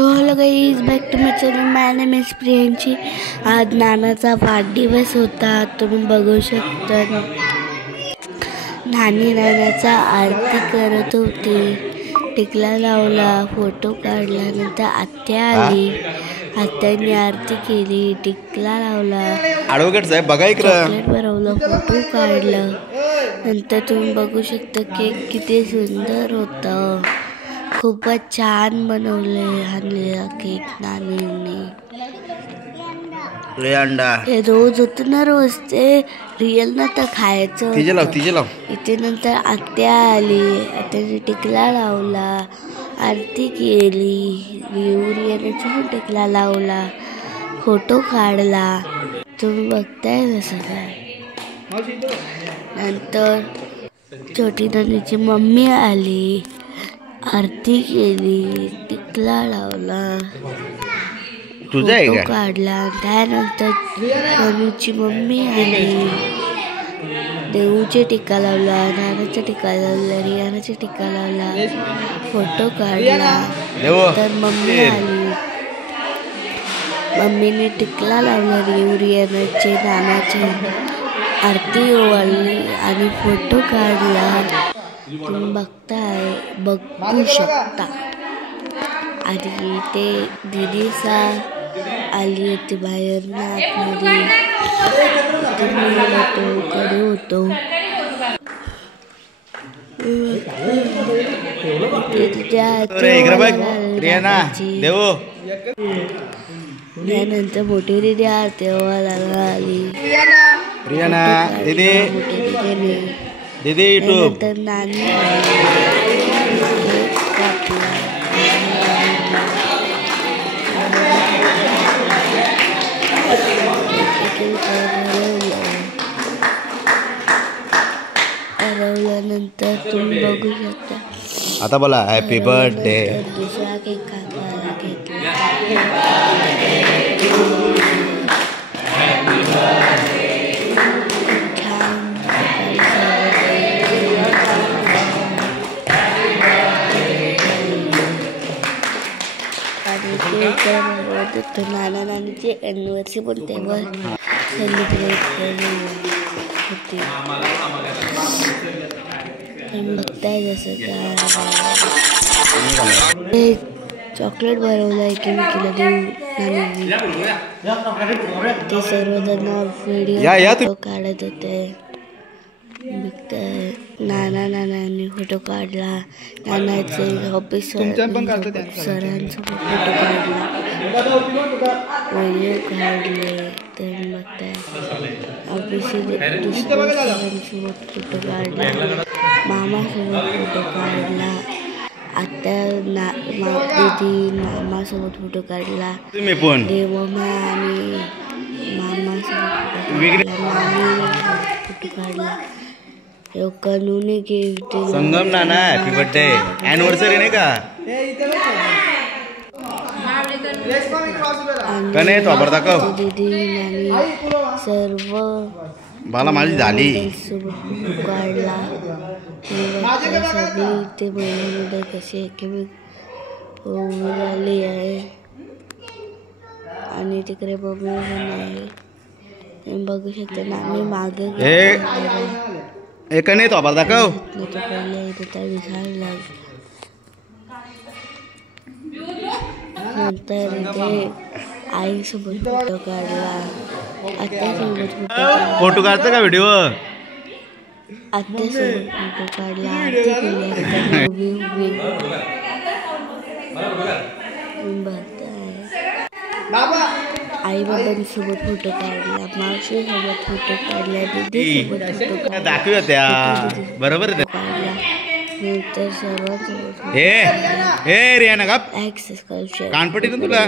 So hello guys, back to my channel. My name is Priyanshi. आज नानाचा वाढदिवस होता. तुम्ही बघू शकता नानी नानाचा आरती करत होती. टिकला लावला, फोटो काढला. नंतर आत्या आली, आत्याने आरती केली, टिकला लावला, चॉकलेट बनवलं, फोटो काढलं. नंतर तुम्ही बघू शकता केक किती सुंदर होतं. खूपच छान बनवले आणलेला केक नानीने. ते रोज होत ना, रोज ते रिअल ना तर खायचं. इथे नंतर आत्या आली, आत्याने टिकला लावला, आरती केली, युरियाने टिकला लावला, फोटो काढला. तुम्ही बघताय कसं काय. नंतर छोटी नानीची मम्मी आली, आरती केली, टिकला लावला, फोटो काढला. त्यानंतर नानूची मम्मी आली, देऊचे टिका लावला, नानाचा टिका लावला, रियानाचा टिका लावला, फोटो काढला. तर मम्मी आली, मम्मीने टिकला लावला, रियानाचे नानाचे, आरती ओवाळली आणि फोटो काढला. तुम्ही बघू शकता. आणि ते दीदीसा आली होती बाहेर ना, आतमध्ये कडे होतो. त्यानंतर मोठी दीदी आरती ओवाळायला आली. नंतर नानी नंतर तुम्ही बघू शकता. आता बोला हॅपी बर्थडे. दुसरा केक कापायला घेतला. नाना नानीची ॲनिव्हर्सरी पण तेव्हा सेलिब्रेट केली होती. बघताय जसं काय चॉकलेट बनवलं आहे की मी केलं देऊ नानी. ते सर्वजण व्हिडिओ काढत होते. बघताय नानांनी फोटो काढला, नानाचे ऑफिस सरांसोबत फोटो काढला, व्हिडिओ काढले. तर बघताय ऑफिससोबत फोटो काढला, मामासोबत फोटो काढला, आत्या दीदी मामासोबत फोटो काढला, देवमा आणि मामासोबत फोटो काढला. कनूने गिफ्ट संगम नाना हॅपी बर्थडे ॲनिव्हर्सरी नाही का कने तो आभार दाखव. दीदी नानी सर्व बाला माझी झाली फोटो काढला. सगळी ते महिन्यामध्ये कसे आले आहे. आणि तिकडे बघू पण आहे. बघू शकता नानी मागे एक नाही तो आभार दाखव. नंतर ते आईसोबत फोटो काढला, आत्यासोबत फोटो काढतो का व्हिडिओ. आत्यासोबत फोटो काढला, आरती केली, उभी आई बाबांसोबत फोटो काढला, मावशीसोबत फोटो काढला, दीदीसोबत फोटो काढला, दाखवूया त्या बरोबर काढला. नंतर सर्वांसोबत रियाना का ॲक्सेस करू कानपटी तुला